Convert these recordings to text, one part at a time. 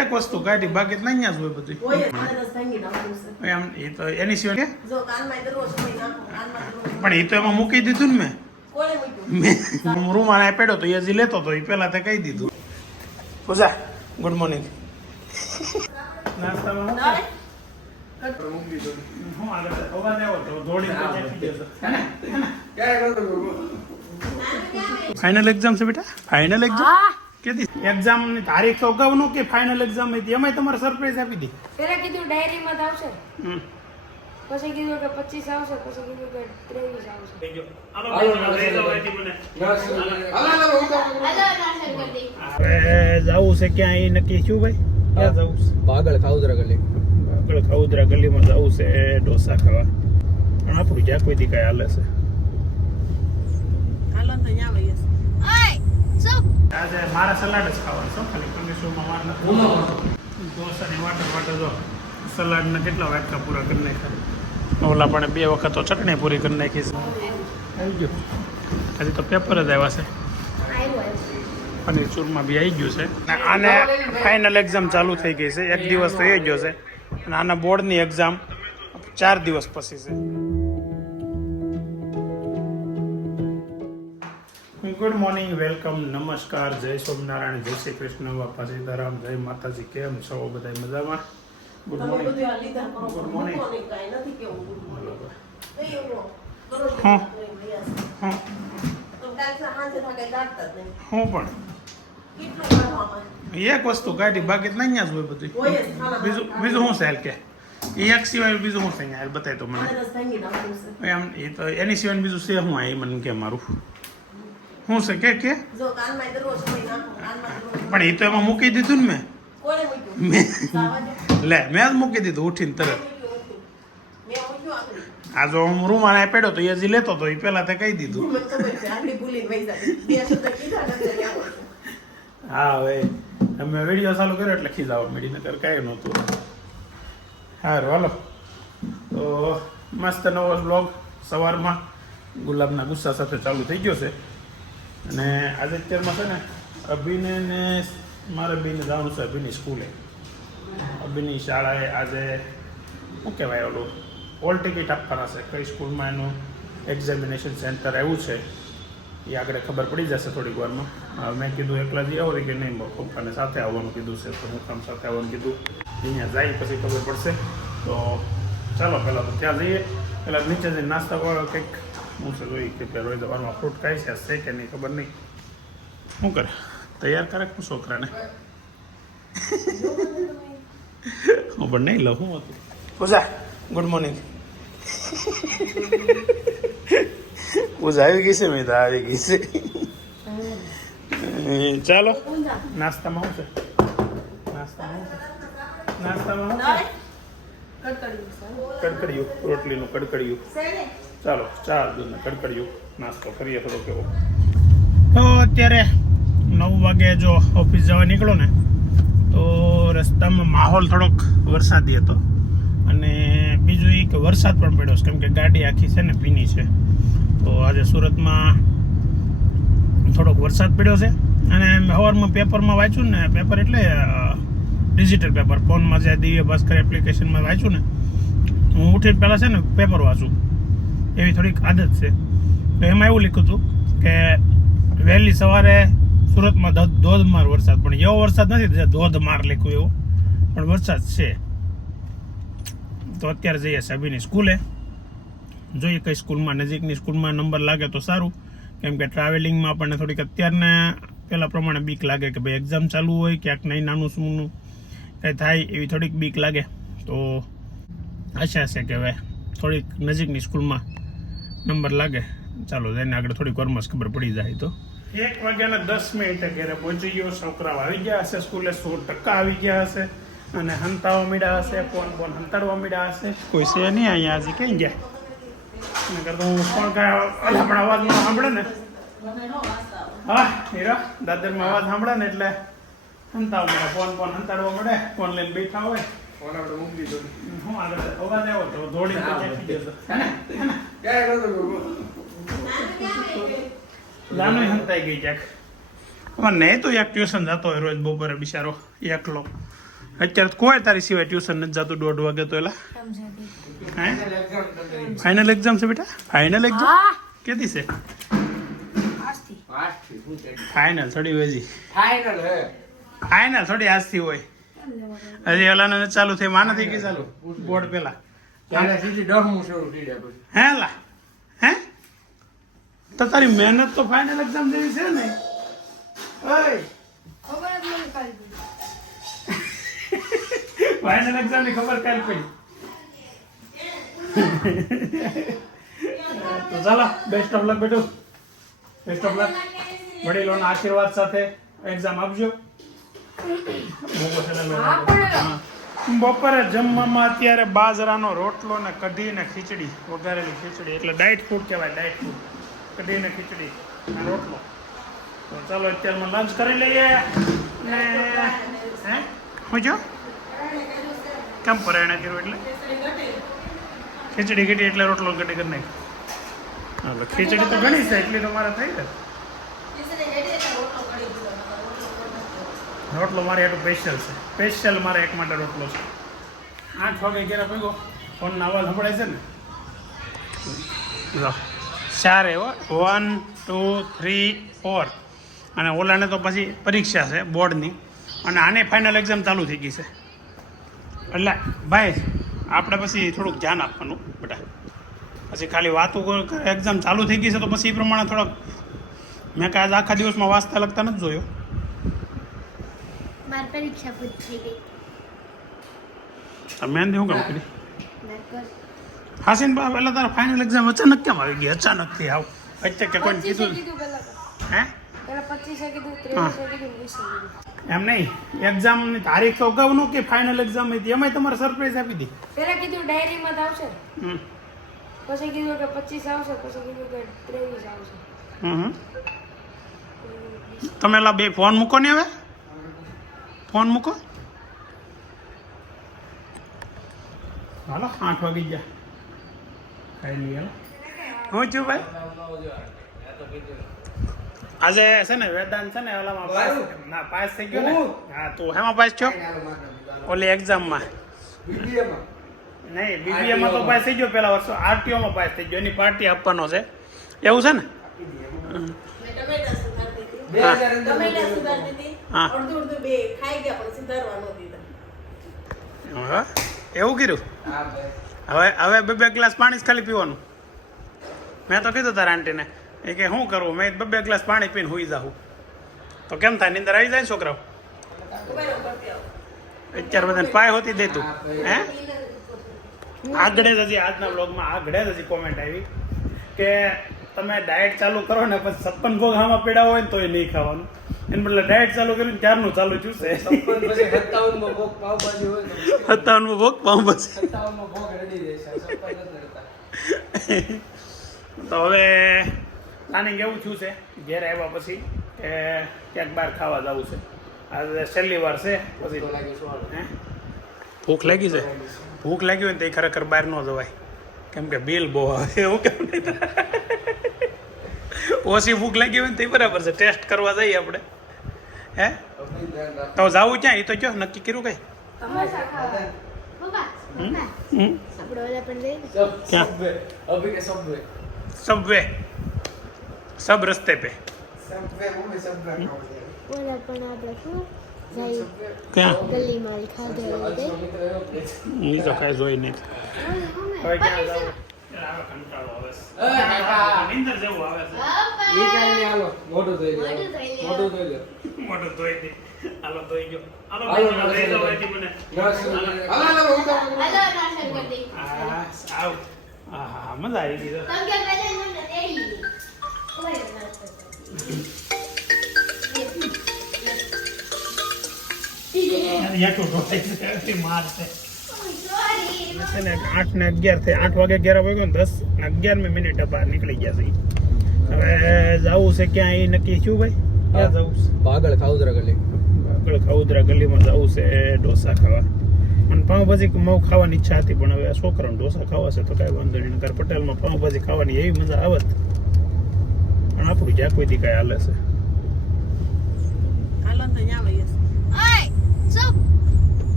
એક વસ્તુ કાઢી બાકી તો નહીં જ હોય બધું એમ એ તો એની સિવાય પણ એ તો એમાં મૂકી દીધું ને મેં રૂમાલ પડ્યો તો એ હજી લેતો તો એ પેલા તે કહી દીધું. પૂજા ગુડ મોર્નિંગ. નાસ્તામાં ફાઇનલ એક્ઝામ છે બેટા? ફાઇનલ એક્ઝામ કેદી? એક્ઝામ ની તારીખ તો અગાઉ નો કે ફાઇનલ એક્ઝામ હતી એમાં તમારે સરપ્રાઈઝ આપી દી. પેલા કીધું ડાયરીમાં જ આવશે, પછી કીધું કે 25 આવશે, પછી કીધું કે 23 આવશે. જવું છે ક્યાં એ નક્કી શું ભાઈ? ક્યાં જવું છે? પાગળ ખાઉદરા ગલી. પાગળ ખાઉદરા ગલીમાં જવું છે ઢોસા ખાવા. પણ આપણું જ્યાં કોઈ દી કઈ હાલે છે. આજે મારા સલાડ જ ખાવાનું છે ખાલી કંડિશનમાં માર નથી. ઢોસાની વાટર જો સલાડના કેટલા વાટકા પૂરા કરી નાખ્યા. ઓલા પણ 2 વખત તો ચટણી પૂરી કરી નાખી છે. આવી ગયું હજી તો પેપર જ આવ્યા છે. પનીર ચૂરમાં બી આવી ગયું છે. આને ફાઇનલ એક્ઝામ ચાલુ થઈ ગઈ છે. 1 દિવસ થઈ ગયો છે અને આના બોર્ડની એક્ઝામ 4 દિવસ પછી છે. ગુડ મોર્નિંગ, વેલકમ, નમસ્કાર, જય સોમનારાયણ, જય શ્રી કૃષ્ણ, બાપા સીતારામ, જય માતાજી. કેમ છો બધા? મજામાં? Good morning. Good morning. હું પણ એક વસ્તુ કાઢી બાકી તો નહીં જ હોય બધું. બીજું શું છે કે એક સિવાય બીજું શું છે બતાય તો મને એમ. એ તો એની સિવાય બીજું છે શું? એ મને કે મારું શું છે કે પણ એ તો એમાં મૂકી દીધું ને મેં મેં જ મૂકી દીધું ઉઠીને તરત. આ જો હું રૂમાલ પડ્યો તો એ હજી લેતો તો એ પેલા તે કહી દીધું. હા ભાઈ અમે વિડીયો ચાલુ કર્યો એટલે ખીજાવા મળી, નકર કાંઈ નહોતું. સારું હાલો તો મસ્ત નવો બ્લોગ સવારમાં ગુલાબના ગુસ્સા સાથે ચાલુ થઈ ગયો છે. અને આજે અત્યારમાં છે ને અભિને ને મારે બેને જવાનું છે અભિની સ્કૂલે. અભિની શાળાએ આજે શું કહેવાય ઓલું હોલ ટિકિટ આપવાના છે. કઈ સ્કૂલમાં એનું એક્ઝામિનેશન સેન્ટર આવ્યું છે એ આગળ ખબર પડી જશે થોડીક વારમાં. મેં કીધું એકલા જઈ આવો કે નહીં, પપ્પાને સાથે આવવાનું કીધું છે તો હું કામ સાથે આવવાનું કીધું. અહીંયા જાય પછી ખબર પડશે. તો ચાલો પહેલાં તો ત્યાં જઈએ. પહેલાં નીચે જઈને નાસ્તા વાળો કંઈક હું છે જોઈ કે પેલો વારમાં ફ્રૂટ ખાય છે કે નહીં ખબર નહીં. શું કરે તૈયાર કરે હું છોકરાને? હું પણ નહીં લઉં. શું હતું પૂજા? Good morning. પૂજા આવી ગઈ છે? મેં તો આવી ગઈ છે. ચાલો નાસ્તામાં શું છે? નાસ્તામાં કડકડિયું, રોટલીનું કડકડિયું. ચાલો ચાર દૂધને કડકડિયું નાસ્તો કરીએ થોડો કેવો. તો અત્યારે 9 વાગે જો ઓફિસ જવા નીકળો ને તો રસ્તામાં માહોલ થોડોક વરસાદી હતો. અને બીજું એ કે વરસાદ પણ પડ્યો છે કેમ કે ગાડી આખી છે ને ભીની છે. તો આજે સુરતમાં થોડોક વરસાદ પડ્યો છે. અને સવારમાં પેપરમાં વાંચ્યું ને, પેપર એટલે ડિજિટલ પેપર, ફોનમાં જે દિવ્ય ભાસ્કર એપ્લિકેશનમાં વાંચ્યું ને, હું ઉઠીને પહેલાં છે ને પેપર વાંચું એવી થોડીક આદત છે. તો એમાં એવું લખ્યું હતું કે વહેલી સવારે સુરતમાં ધોધમાર વરસાદ, પણ એવો વરસાદ નથી જે ધોધમાર લખ્યું એવો, પણ વરસાદ છે. તો અત્યારે જઈએ અભિની સ્કૂલે, જોઈએ કઈ સ્કૂલમાં, નજીકની સ્કૂલમાં નંબર લાગે તો સારું. કેમ કે ટ્રાવેલિંગમાં આપણને થોડીક અત્યારને પેલા પ્રમાણે બીક લાગે કે ભાઈ એક્ઝામ ચાલુ હોય, ક્યાંક નહીં નાનું સૂનું કંઈ થાય એવી થોડીક બીક લાગે. તો આશા છે કે હવે થોડીક નજીકની સ્કૂલમાં નંબર લાગે. ચાલો જઈને આગળ થોડીક વારમાં ખબર પડી જાય. તો 1 વાગ્યાના 10 મિનિટે ઘરે પહોંચી ગયો. છોકરાઓ આવી ગયા હશે સ્કૂલે, 100% આવી ગયા હશે. અને હંતાવા મીડા હશે, કોણ હંતાડવા મીડા હશે. કોઈ છે નહીં અહીંયા હજી. ક્યાં ગયા? નકર તો હું કોણ કાંઈ પણ અવાજમાં સાંભળે ને, હા હીરા દાદરમાં અવાજ સાંભળે ને એટલે હંતાવા મળે, ફોન હંતાડવા મળે. ફોન લઈને બેઠા હોય ફોન આપણે મૂકી દીધો. હું આગળ અવાજ આવ્યો તો દોડી લામણી હંતાઈ ગઈ ક્યાંક. નહીં તો એક ટ્યુશન જતો હોય રોજ બપોરે બિચારો એકલો. અત્યારે તો કોઈ તારી સિવાય ટ્યુશન નથી જતું 1:30 વાગે તો એલા. હે ફાઇનલ એક્ઝામ છે બેટા? ફાઇનલ એક્ઝામ હા કેદી છે? આજથી ફાઇનલ થોડી વેજી ફાઇનલ હે ફાઇનલ થોડી આજથી હોય. હજી ઓલાને નથી ચાલુ થઈ, માં નથી ગઈ ચાલુ બોર્ડ પેલા. ત્યારે સીધી 10મું શરૂ થઈ જાય પછી. હે લા હે તો તારી મહેનત તો ફાઇનલ એક્ઝામ જેવી છે ને. ઓય ખબર જ નથી પડી. ફાઇનલ એક્ઝામ ની ખબર કાલ પડી. તો ચાલો બેસ્ટ ઓફ લક બેટું, બેસ્ટ ઓફ લક. વડીલોના આશીર્વાદ સાથે એક્ઝામ આપજો. બપોરે જમવામાં અત્યારે બાજરાનો રોટલો ને કઢી ને ખીચડી, વઘારેલી ખીચડી એટલે ડાયટ ફૂડ કહેવાય. ડાયટ ફૂડ કઢી ને ખીચડી અને રોટલો. તો ચાલો અત્યારમાં લંચ કરી લઈએ ને હે હું જો કેમ પરાયણા કર્યું એટલે ખીચડી કીધી એટલે રોટલો કઢી કરી નાખી. હા ખીચડી તો ઘણી છે એટલી તો મારે થઈ જાય. રોટલો મારે એટલું સ્પેશિયલ છે, સ્પેશિયલ મારે એક માટે રોટલો છે. 8 વાગે ઘેરા પગ્યો, ફોનનો અવાજ સંભળાય છે ને? જો 4 એવો 1 2 3 4 અને ઓલાને તો પછી પરીક્ષા છે બોર્ડની અને આને ફાઇનલ એક્ઝામ ચાલુ થઈ ગઈ છે. એટલે ભાઈ આપણે પછી થોડુંક ધ્યાન આપવાનું બેટા. પછી ખાલી વાતો એક્ઝામ ચાલુ થઈ ગઈ છે તો પછી એ પ્રમાણે થોડોક મેં કાંઈ આજ આખા દિવસમાં વાંચતા લખતા નથી જોયો. મારી પરીક્ષા પૂરી થઈ ગઈ. મેં શું કામ કરી હાસીન બા પહેલાં તારા ફાઇનલ એક્ઝામ અચાનક કેમ આવી ગઈ? અચાનકથી આવ અત્યારે કે કોઈને 25 કીધું કીધું પહેલા તો. હે પહેલા 25 કીધું, 23 કીધું, 20 કીધું. એમ નહીં, એક્ઝામની તારીખ તો અગાઉ નો કે ફાઇનલ એક્ઝામ હતી એમાંય તમારે સરપ્રાઈઝ આપી દી. પહેલા કીધું ડાયરીમાં જ આવશે, હમ પછી કીધું કે 25 આવશે, પછી કીધું કે 23 આવશે. હમ તમે લા બે ફોન મૂકો ને હવે, ફોન મૂકો. હાલો 8 વાગી ગયા, ખાઈ લઈએ. હાલો હું છું ભાઈ આજે છે ને વેદાંત છે ને ઓલામાં પાસ ના પાસ થઈ ગયો ને. હા તું હેમાં પાસ થયો? ઓલી એક્ઝામમાં નહીં, બીબીએમાં તો પાસ થઈ ગયો પેલા વર્ષો. આરટીઓમાં પાસ થઈ ગયો, એની પાર્ટી આપવાનો છે એવું છે ને? હા એવું કર્યું. હવે બે ગ્લાસ પાણી જ ખાલી પીવાનું. મેં તો કીધું તારા આંટીને એ કે શું કરવું, મેં બે ગ્લાસ પાણી પીને હુઈ જાઉં તો કેમ થાય? નીંદર આવી જાય છોકરાઓ? અત્યારે બધાને પાય હોતી દેતું હે. આગળ જ હજી આજના બ્લોગમાં આગળ જ હજી કોમેન્ટ આવી કે તમે ડાયટ ચાલુ કરો ને પછી 56 ભોગ આમાં પીડા હોય ને તો એ નહીં ખાવાનું. એને બદલે ડાયટ ચાલુ કર્યું ત્યારનું ચાલુ થયું છે. 57 ભોગ પાવભાજી હોય ને 57 ભોગ પાઉંભાજી. 57 ભોગ રેડી રહેશે. તો હવે પ્લાનિંગ એવું થયું છે ઘેર આવ્યા પછી કે ક્યાંક બહાર ખાવા જવું છે. આજે છેલ્લી વાર છે પછી હે ભૂખ લાગી છે. ભૂખ લાગી હોય ને તો એ ખરેખર બહાર ન જવાય કેમ કે બિલ બહુ આવે. એવું કેમ નહીં? ઓછી ભૂખ લાગી હોય ને તો બરાબર છે, ટેસ્ટ કરવા જઈએ આપણે. હે તો જવું ક્યાં એ તો જો નક્કી કર્યું કઈ? સમોસા ખાવા. પપ્પા હમ આપણે ઓલા પણ જઈએ ને. ક્યાં? અભી કે સબવે સબવે સબ રસ્તે પે. ઓલા પણ આપણે શું જઈએ ક્યાં? ગલીમાં ખાધે એ તો કાંઈ જોઈ નહીં. હવે ક્યાં જવું? કંટાળો આવે છે. નીંદર જેવું આવે છે. ઈ કાઈ નહીં. હાલો મોઢું ધોઈ લો. મોઢું ધોઈ લો. મોઢું ધોઈ દે. હાલો ધોઈ ગયો. હાલો હાલો, ભાઈ, ધોઈ દો અહીંથી મને. હાલો હું તો હાલો નાસ્તો કરી દઈ. હા, આવ. આહા, મજા આવી ગઈ. તમ કે પહેલા મને તેડી ઓય નાસ્તો યાઠું ઢોળાય છે, એવી માર છે. સોરી છે ને 8 ને 11 થઈ. 8 વાગે ઘેર વાગ્યો ને 10 ને 11 મિનિટે બહાર નીકળી ગયા છે. હવે જવું છે ક્યાં એ નક્કી થયું ભાઈ? ક્યાં જવું છે? પાગળ ખાઉદરા ગલી. આગળ ખાઉદરા ગલીમાં જવું છે ઢોસા ખાવા. અને પાઉંભાજી મઉ ખાવાની ઈચ્છા હતી પણ હવે આ છોકરાને ઢોસા ખાવા છે તો કાંઈ વાંધો નહીં. નકર પટેલમાં પાઉંભાજી ખાવાની એવી મજા આવત પણ આપણું જ્યાં કોઈ દી કાંઈ હાલે છે.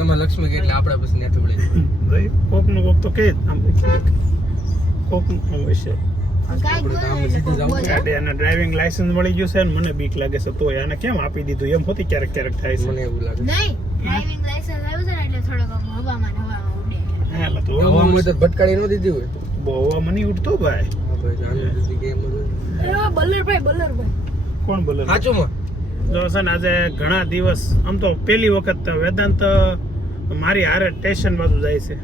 તમારે લક્ષ્મી કે એટલે આપણે પછી ત્યાંથી વળી ભાઈ કોકનું કોક તો કે આમ કોકનું અવશ્ય આપણે તો આમ સીધું જવું ગાડી અને ડ્રાઇવિંગ લાયસન્સ મળી ગયું છે ને મને બીક લાગે છે તોય આને કેમ આપી દીધું એમ હોતી ક્યારેક ક્યારેક થાય છે મને એવું લાગે નહીં ડ્રાઇવિંગ લાયસન્સ આવ્યું છે ને એટલે થોડોક આમ હવામાં ઉડે હા એટલે તો હવામાં તો ભટકાડી ન દીધી હોય બહુ હવામાં નહીં ઉઠતો ભાઈ હા ભાઈ જાણવું દીધી કે એમ જ હોય. બલ્લરભાઈ કોણ બોલે સાચું માં જો છે ને આજે ઘણા દિવસ આમ તો પહેલી વખત વેદાંત મારી હારે સ્ટેશન બાજુ જાય છે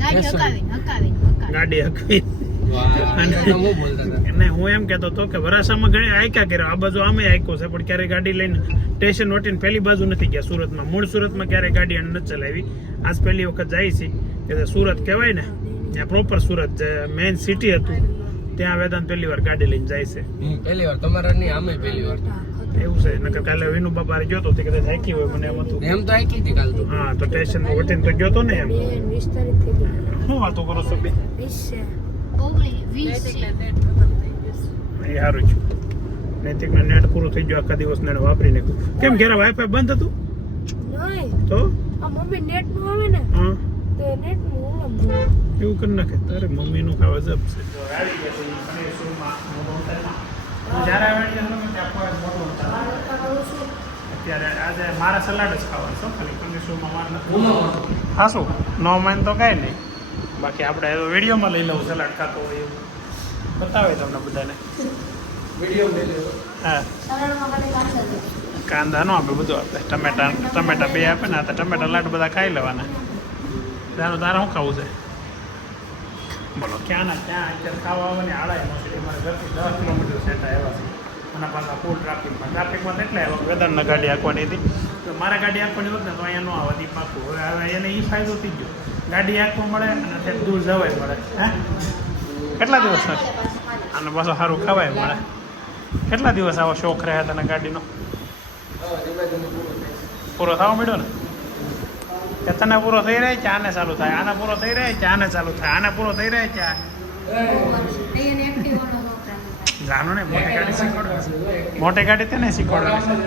ગાડી હકાવીને ગાડી હકવી હું બોલતા હતા અને હું એમ કહેતો હતો કે વરાસામાં ઘણી આયકા કર્યો આ બાજુ અમે આયકો છે પણ ક્યારેય ગાડી લઈને સ્ટેશન વટીને પહેલી બાજુ નથી ગયા સુરતમાં મૂળ સુરતમાં ક્યારેય ગાડી નથી ચલાવી આજ પહેલી વખત જાય છે કે સુરત કહેવાય ને ત્યાં પ્રોપર સુરત જે મેઇન સિટી હતું ત્યાં વેદાંત પહેલી વાર ગાડી લઈને જાય છે પહેલી વાર તમારા નહીં આમે પહેલી વાર એવું છે નકર કાલે વિનુ બાબા ગયો તો તે કદાચ હાકી હોય મને એમ હતું એમ તો આખી હતી કાલ તો હા તો સ્ટેશનમાં વટીને તો ગયો તો ને એમ 20 તારીખ થઈ ગઈ શું વાતો કરો છો બે 20 છે 20 એ સારું છું નૈતિકના નેટ પૂરું થઈ ગયું આખા દિવસ નેટ વાપરી નાખ્યું કેમ ઘેર વાઈફાઈ બંધ હતું નહીં તો આ મમ્મી નેટ નું આવે ને હા તો નેટ નું ઓલમ એવું કરી નાખે તારે મમ્મીનું ખાવા જબ છે અત્યારે આજે મારા સલાડ જ ખાવાનું છે ખાલી કંદીસુમાં મારે નથી હા શું નો માન તો કાંઈ નહીં બાકી આપણે વિડીયોમાં લઈ લઉં સલાડ ખાતો હોય એવું બતાવે તમને બધાને વિડિયો લઈ લેવો હા સલાડમાં ખાલી કાચા છે કાંદા નો આપે બધું આપે ટમેટા બે આપે ને તો ટમેટા લાડ બધા ખાઈ લેવાના તારે શું ખાવું છે બોલો ક્યાં ના ક્યાં અત્યારે ખાવા આવવાની આળા યુનિવર્સિટી મારે ઘરથી 10 કિલોમીટર સેટ આવ્યા છે અને પાછા ફૂલ ટ્રાફિકમાં તો એટલે આવ્યા વેદાંતના ગાડી હાંકવાની હતી તો મારે ગાડી હાંકવાની હોત ને તો અહીંયા ન આવે દી પાકું હવે એને એ ફાયદો થઈ ગયો ગાડી હાંકવા મળે અને ત્યાં દૂર જવાય મળે હે કેટલા દિવસ અને પાછું સારું ખવાય મળે કેટલા દિવસ આવો શોખ રહ્યા તને ગાડીનો પૂરો થવા મળ્યો ને કે તને પૂરો થઈ રહે છે આને ચાલુ થાય આને પૂરો થઈ રહે છે આને ચાલુ થાય આને પૂરો થઈ રહે છે જાણો ને મોટી ગાડી શીખવાડવાની મોટી ગાડી તેને શીખવાડવાની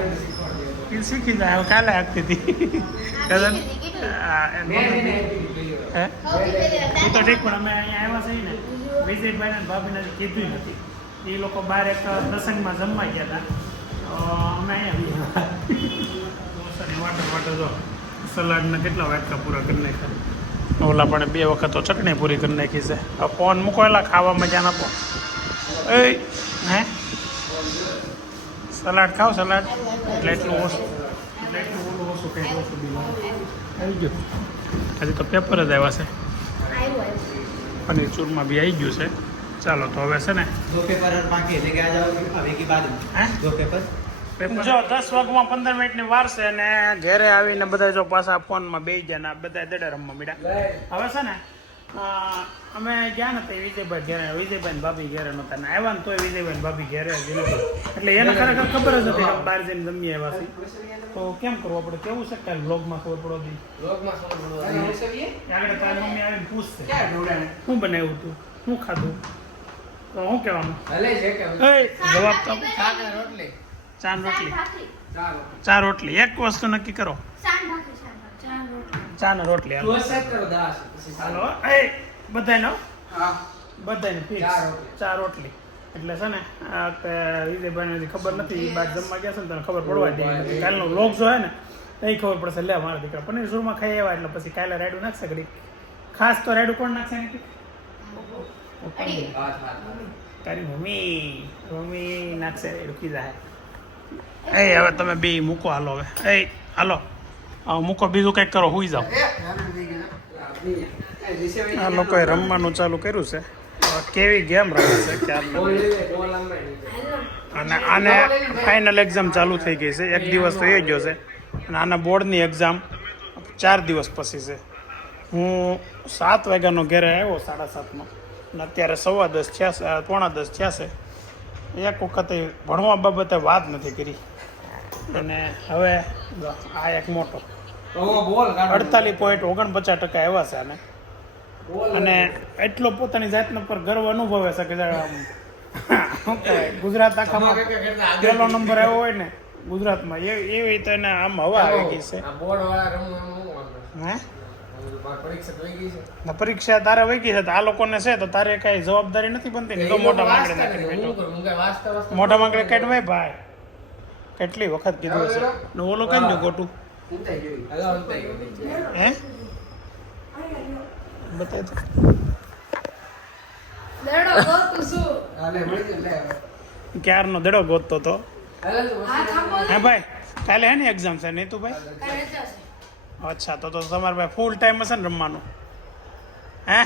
એ શીખી જાય હવે કાલે હાંકતી હતી હે એ તો ઠીક પણ અમે અહીંયા આવ્યા છીએ ને વિજયભાઈ ને ભાભીને કીધું નથી એ લોકો બહાર એક પ્રસંગમાં જમવા ગયા હતા અમે અહીંયા વાટર જો સલાડના કેટલા વાટકા પૂરા કરી નાખ્યા ઓલા પણ 2 વખત તો ચટણી પૂરી કરી નાખી છે હવે ફોન મૂકો એલા ખાવામાં જ્યાં આપો એ હે સલાડ ખાઓ સલાડ એટલે એટલું ઓછું કંઈ ઓછું બિલ આવી ગયું હજી તો પેપર જ આવ્યા છે પનીર ચૂરમાં બી આવી ગયું છે ચાલો તો હવે છે ને दो पेपर और बाकी है लेके आ जाओ अभी के बाद में હે दो पेपर જો 10 વાગમાં 15 મિનિટની વાર છે ને ઘરે આવીને બધા જો પાછા ફોનમાં બેસી ગયા ને બધા દડે રમવા મીડા હવે છે ને અમે ગયા ને વિજયભાઈ ઘેરે વિજયભાઈ ને ભાભી ઘેરે નહોતા ને આવ્યા ને તોય વિજયભાઈ ને ભાભી ઘેરે જ નહોતા એટલે એને ખરેખર ખબર જ હતી કે બહાર જઈને જમી આવ્યા છે તો કેમ કરવું આપણે કેવું છે કાલે વ્લોગમાં ખબર પડો આગળ તારી મમ્મી આવીને પૂછશે શું બનાવ્યું તું શું ખાધું તો શું કહેવાનું જવાબ તો રોટલી ચા રોટલી એક વસ્તુ નક્કી કરો ચા ને રોટલી હાલો. હાલો એ બધાનો બધાને ફિક્સ ચા રોટલી એટલે છે ને આ કે વિજયભાઈને ખબર નથી એ બાદ જમવા ગયા છે ને તને ખબર પડવા દે કાલનો વ્લોગ જો હે ને તો એ ખબર પડશે લે મારા દીકરા પનીર સુરમાં ખાઈ આવ્યા એટલે પછી કાલે રાયડું નાખશે ઘડી ખાસ તો રાયડું કોણ નાખશે ને તારી મમ્મી નાખશે રાયડું કીધા હે એ હવે તમે બે મૂકો હાલો હવે એ હાલો મૂકો બીજું કંઈક કરો હુઈ જાઓ આ લોકોએ રમવાનું ચાલુ કર્યું છે કેવી ગેમ રમે છે ક્યારના અને આને ફાઇનલ એક્ઝામ ચાલુ થઈ ગઈ છે એક દિવસ તો એ ગયો છે અને આના બોર્ડની એક્ઝામ 4 દિવસ પછી છે હું 7 વાગ્યાનો ઘરે આવ્યો 7:30માં અને અત્યારે 10:15 થયા 9:45 થયા છે એક વખતે ભણવા બાબતે વાત નથી કરી અને હવે આ એક મોટો 48.49% આવ્યા છે આને અને એટલો પોતાની જાતના પર ગર્વ અનુભવે છે કે શું કહેવાય ગુજરાત આખામાં પહેલો નંબર આવ્યો હોય ને ગુજરાતમાં એવી તો એને આમ હવા આવી ગઈ છે આ બોર્ડ વાળા રમવું એમ હું વાંધો હે મારી પરીક્ષા તો ગઈ છે ને પરીક્ષા તારે વહી ગઈ છે તો આ લોકોને છે તો તારે કઈ જવાબદારી નથી બનતી ને તો મોટા માંગડે વાંચતા નાખીને નથી, હું બેઠો. કરું, હું કાંઈ વાંચતા મોટા માંગડે કાઢ ભાઈ ભાઈ કેટલી વખત કીધું છે ને ઓલો કઈ જો ગોટું હલો, અંતાઈ ગયું. હે બતાય તો દડો ગોતું છું હાલે, મળી જાય, લે હવે. ક્યારનો દડો ગોતતો તો હાલે, તો આ થાંભો હે ભાઈ કાલે હે ને એક્ઝામ છે નહીં તું ભાઈ કાંઈ રજા છે અચ્છા તો તમારે ભાઈ ફૂલ ટાઈમ હશે ને રમવાનું હે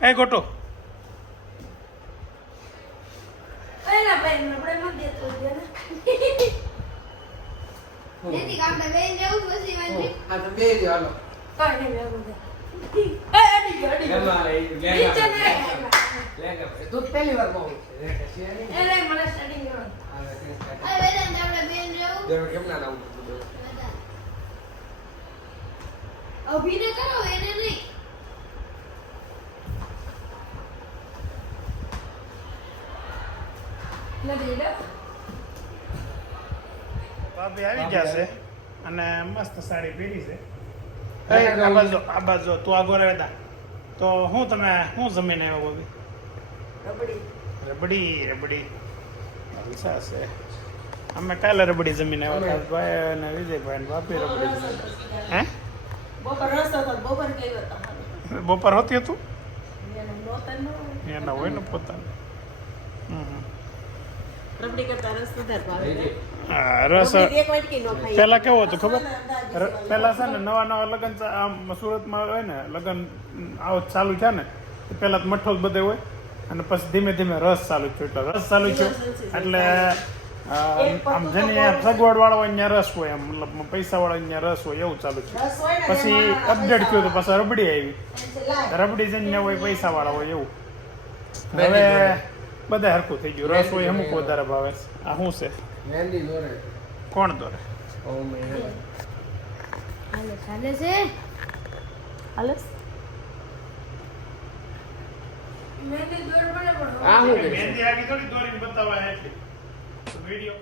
એ ગોટો એના ભાઈ આપણે મત દેતો છે ને તેથી કામ બે જવું પછી વાંચી હા, તો બે જ હાલો. કાંઈ નહીં ભેગું છે એ અડી ગયો, અડી ગયો. એમાં હાલે, એ લેંગા. નીચે નહીં આવ્યા. લેંગા. તું જ પહેલી વાર બહુ છે. છે નહીં? એટલે મને સ્ટડી કરવાનું. હાલે, ટેસ્ટ કાઢ. અરે વેદાંત આપણે બેન જવું જરૂર કેમ ના લાવું? અભિનય કરો એને નહીં નથી લે. ભાભી આવી ગયા છે અને મસ્ત સાડી પહેરી છે એ આ બાજુ તું આગો રહેતા તો હું તમે શું જમીને આવ્યો ભાભી રબડી. રબડી અચ્છા છે અમે કાલે રબડી જમીને આવ્યા ભાઈ અને વિજયભાઈ ને ભાભી રબડી જમીને હે બપોર રસ હતો બપોર કેવો હતો બપોર હોતી હતું એનો નોતર નો એના હોય ને પોતાનું રબડી કરતા રસ વધારે ભાવે થઈ ને? ગઈ. હા રસ રબડી એક વાટકી નો ખાઈ પેલા કેવું હતું ખબર પેલા છે ને નવા લગ્ન આમ સુરતમાં હોય ને લગ્ન આવો ચાલુ થયા ને તો પેલા તો મઠ્ઠો જ બધે હોય અને પછી ધીમે ધીમે રસ ચાલુ થયો એટલે રસ ચાલુ થયો એટલે આમ જેની સગવડ વાળો હોય ત્યાં રસ હોય એમ મતલબ પૈસા વાળા ત્યાં રસ હોય એવું ચાલુ થયું રસ હોય ને પછી એમાં અપડેટ થયું તો પાછા રબડી આવી લાય. રબડી જઈને હોય પૈસા વાળા હોય એવું હવે બધા હરખું થઈ ગયું રસ હોય અમુક વધારે ભાવે છે. આ શું છે મહેંદી દોરે. કોણ દોરે ઓ મેં. હાલે ચાલે છે હાલે? મહેંદી દોર પડે પણ આ શું કરે છે? મહેંદી આગી થોડી દોરીને બતાવવા એટલી વિડીયો